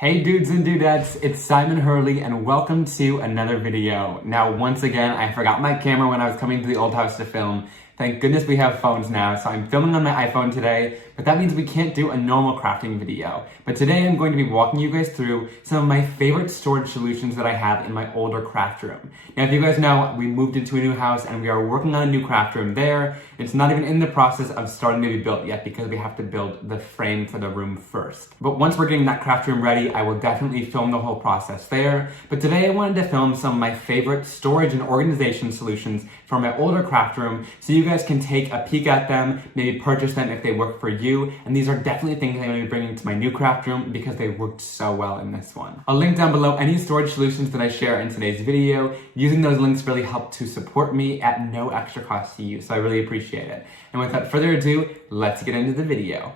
Hey dudes and dudettes, it's Simon Hurley and welcome to another video. Now once again, I forgot my camera when I was coming to the old house to film. Thank goodness we have phones now, so I'm filming on my iPhone today, but that means we can't do a normal crafting video. But today I'm going to be walking you guys through some of my favorite storage solutions that I have in my older craft room. Now if you guys know, we moved into a new house and we are working on a new craft room there. It's not even in the process of starting to be built yet because we have to build the frame for the room first. But once we're getting that craft room ready, I will definitely film the whole process there. But today I wanted to film some of my favorite storage and organization solutions for my older craft room so you guys can take a peek at them, maybe purchase them if they work for you. And these are definitely things I'm going to be bringing to my new craft room because they worked so well in this one. I'll link down below any storage solutions that I share in today's video. Using those links really help to support me at no extra cost to you, so I really appreciate it. And without further ado, let's get into the video.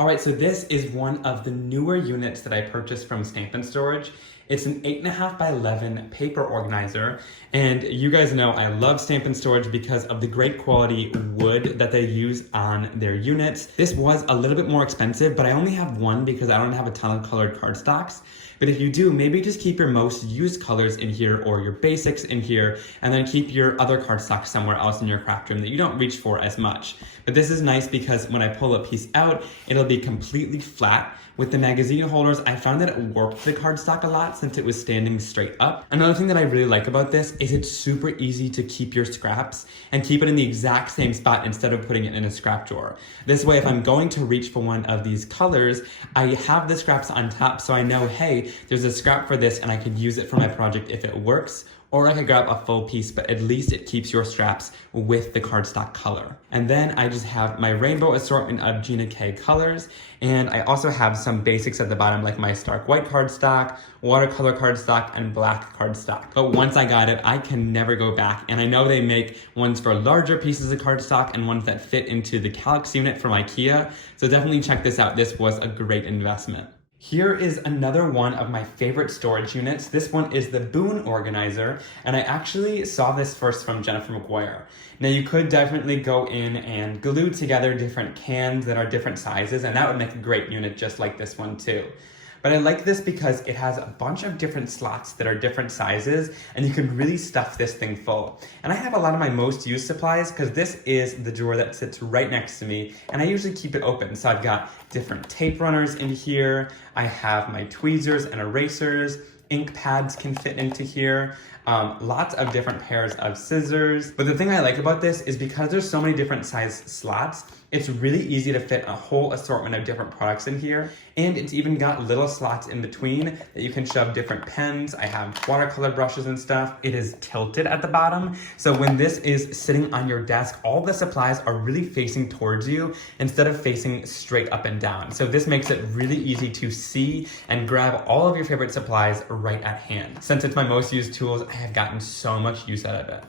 Alright, so this is one of the newer units that I purchased from Stampin Storage. It's an 8.5 by 11 paper organizer, and you guys know I love Stampin Storage because of the great quality wood that they use on their units. This was a little bit more expensive, but I only have one because I don't have a ton of colored cardstocks. But if you do, maybe just keep your most used colors in here or your basics in here, and then keep your other cardstock somewhere else in your craft room that you don't reach for as much. But this is nice because when I pull a piece out, it'll be completely flat. With the magazine holders, I found that it warped the cardstock a lot since it was standing straight up. Another thing that I really like about this is it's super easy to keep your scraps and keep it in the exact same spot instead of putting it in a scrap drawer. This way, if I'm going to reach for one of these colors, I have the scraps on top so I know, hey, there's a scrap for this and I could use it for my project if it works. Or I could grab a full piece, but at least it keeps your straps with the cardstock color. And then I just have my rainbow assortment of Gina K colors, and I also have some basics at the bottom like my stark white cardstock, watercolor cardstock, and black cardstock. But once I got it, I can never go back, and I know they make ones for larger pieces of cardstock and ones that fit into the Calyx unit from IKEA, so definitely check this out. This was a great investment. Here is another one of my favorite storage units. This one is the Boon Organizer, and I actually saw this first from Jennifer McGuire. Now you could definitely go in and glue together different cans that are different sizes, and that would make a great unit just like this one too. But I like this because it has a bunch of different slots that are different sizes, and you can really stuff this thing full. And I have a lot of my most used supplies because this is the drawer that sits right next to me, and I usually keep it open. So I've got different tape runners in here, I have my tweezers and erasers, ink pads can fit into here, lots of different pairs of scissors. But the thing I like about this is because there's so many different size slots, it's really easy to fit a whole assortment of different products in here. And it's even got little slots in between that you can shove different pens. I have watercolor brushes and stuff. It is tilted at the bottom. So when this is sitting on your desk, all the supplies are really facing towards you instead of facing straight up and down. So this makes it really easy to see and grab all of your favorite supplies right at hand. Since it's my most used tools, I have gotten so much use out of it.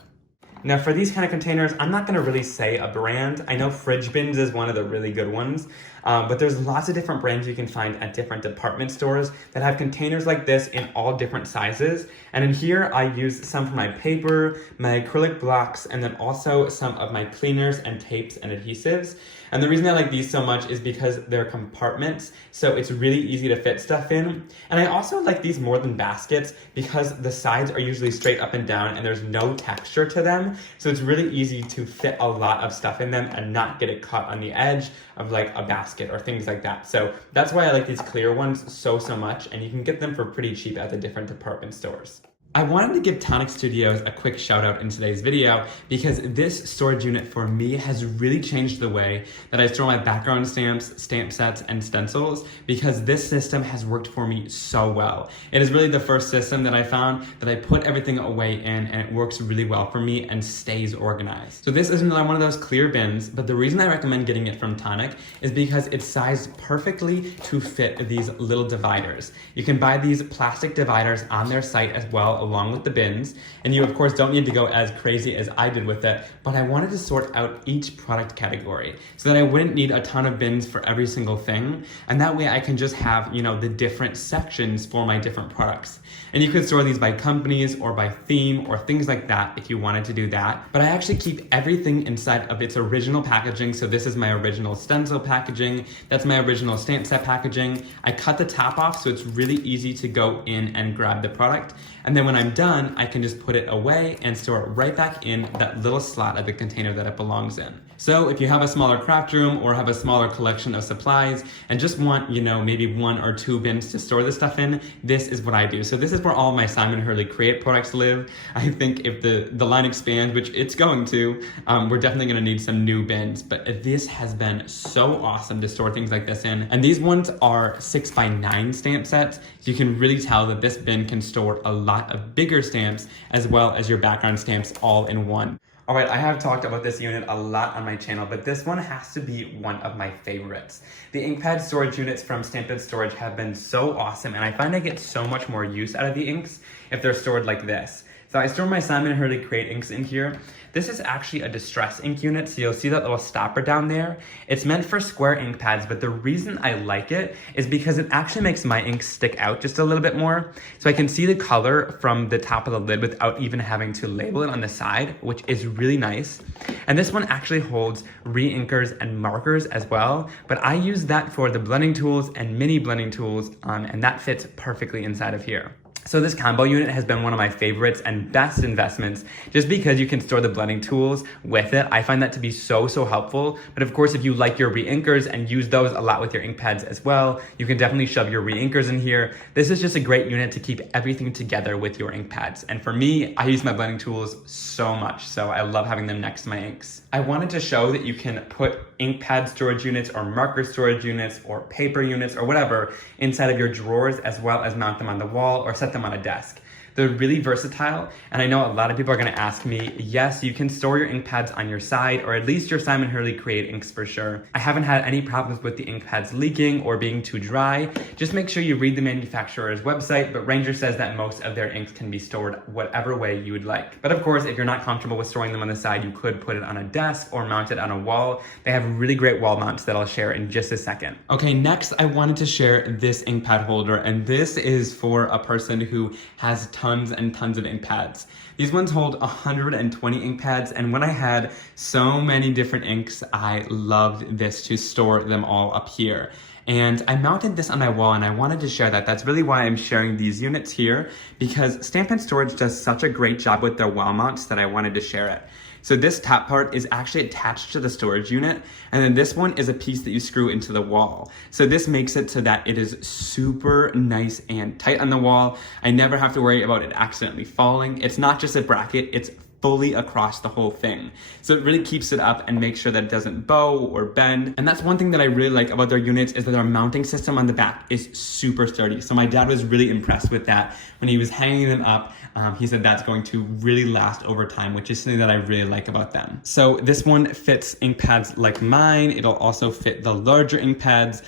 Now for these kind of containers, I'm not gonna really say a brand. I know Fridge Bins is one of the really good ones, but there's lots of different brands you can find at different department stores that have containers like this in all different sizes. And in here, I use some for my paper, my acrylic blocks, and then also some of my cleaners and tapes and adhesives. And the reason I like these so much is because they're compartments, so it's really easy to fit stuff in. And I also like these more than baskets because the sides are usually straight up and down and there's no texture to them. So it's really easy to fit a lot of stuff in them and not get it caught on the edge of like a basket or things like that. So that's why I like these clear ones so much, and you can get them for pretty cheap at the different department stores. I wanted to give Tonic Studios a quick shout out in today's video because this storage unit for me has really changed the way that I store my background stamps, stamp sets, and stencils because this system has worked for me so well. It is really the first system that I found that I put everything away in and it works really well for me and stays organized. So this is another one of those clear bins, but the reason I recommend getting it from Tonic is because it's sized perfectly to fit these little dividers. You can buy these plastic dividers on their site as well along with the bins. And you of course don't need to go as crazy as I did with it, but I wanted to sort out each product category so that I wouldn't need a ton of bins for every single thing. And that way I can just have, you know, the different sections for my different products. And you could store these by companies or by theme or things like that if you wanted to do that. But I actually keep everything inside of its original packaging. So this is my original stencil packaging. That's my original stamp set packaging. I cut the top off so it's really easy to go in and grab the product. And then when I'm done, I can just put it away and store it right back in that little slot of the container that it belongs in. So if you have a smaller craft room or have a smaller collection of supplies and just want, you know, maybe 1 or 2 bins to store this stuff in, this is what I do. So this is where all my Simon Hurley Create products live. I think if the line expands, which it's going to, we're definitely gonna need some new bins, but this has been so awesome to store things like this in. And these ones are 6x9 stamp sets. So you can really tell that this bin can store a lot of bigger stamps as well as your background stamps all in one. All right, I have talked about this unit a lot on my channel, but this one has to be one of my favorites. The ink pad storage units from Stampin Storage have been so awesome, and I find I get so much more use out of the inks if they're stored like this. So I store my Simon Hurley Create inks in here. This is actually a distress ink unit, so you'll see that little stopper down there. It's meant for square ink pads, but the reason I like it is because it actually makes my ink stick out just a little bit more. So I can see the color from the top of the lid without even having to label it on the side, which is really nice. And this one actually holds re-inkers and markers as well, but I use that for the blending tools and mini blending tools, and that fits perfectly inside of here. So this combo unit has been one of my favorites and best investments just because you can store the blending tools with it. I find that to be so helpful. But of course, if you like your re-inkers and use those a lot with your ink pads as well, you can definitely shove your re-inkers in here. This is just a great unit to keep everything together with your ink pads. And for me, I use my blending tools so much, so I love having them next to my inks. I wanted to show that you can put ink pad storage units or marker storage units or paper units or whatever inside of your drawers, as well as mount them on the wall or set them on a desk. They're really versatile, and I know a lot of people are gonna ask me, yes, you can store your ink pads on your side, or at least your Simon Hurley Create inks for sure. I haven't had any problems with the ink pads leaking or being too dry. Just make sure you read the manufacturer's website, but Ranger says that most of their inks can be stored whatever way you would like. But of course, if you're not comfortable with storing them on the side, you could put it on a desk or mount it on a wall. They have really great wall mounts that I'll share in just a second. Okay, next I wanted to share this ink pad holder, and this is for a person who has tons and tons of ink pads. These ones hold 120 ink pads, and when I had so many different inks, I loved this to store them all up here. And I mounted this on my wall, and I wanted to share that. That's really why I'm sharing these units here, because Stampin Storage does such a great job with their wall mounts that I wanted to share it. So this top part is actually attached to the storage unit, and then this one is a piece that you screw into the wall. So this makes it so that it is super nice and tight on the wall. I never have to worry about it accidentally falling. It's not just a bracket, it's fully across the whole thing. So it really keeps it up and makes sure that it doesn't bow or bend. And that's one thing that I really like about their units, is that their mounting system on the back is super sturdy. So my dad was really impressed with that. When he was hanging them up, he said that's going to really last over time, which is something that I really like about them. So this one fits ink pads like mine. It'll also fit the larger ink pads,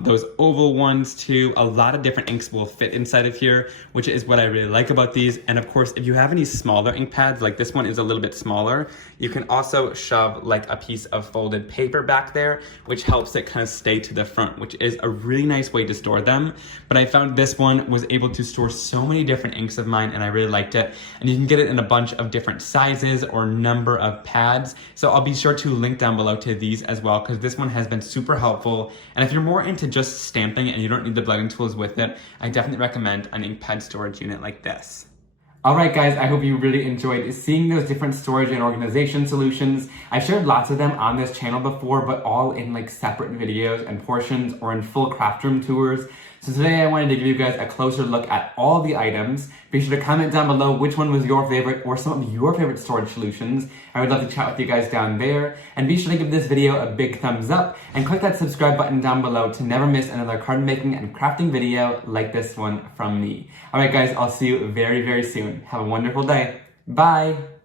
those oval ones too. A lot of different inks will fit inside of here, which is what I really like about these. And of course, if you have any smaller ink pads, like this one is a little bit smaller, you can also shove like a piece of folded paper back there, which helps it kind of stay to the front, which is a really nice way to store them. But I found this one was able to store so many different inks of mine, and I really liked it. And you can get it in a bunch of different sizes or number of pads. So I'll be sure to link down below to these as well, because this one has been super helpful. And if you're more into just stamping and you don't need the blending tools with it, I definitely recommend an ink pad storage unit like this. Alright guys, I hope you really enjoyed seeing those different storage and organization solutions. I've shared lots of them on this channel before, but all in like separate videos and portions or in full craft room tours. So today I wanted to give you guys a closer look at all the items. Be sure to comment down below which one was your favorite or some of your favorite storage solutions. I would love to chat with you guys down there. And be sure to give this video a big thumbs up and click that subscribe button down below to never miss another card making and crafting video like this one from me. Alright guys, I'll see you very soon. Have a wonderful day. Bye!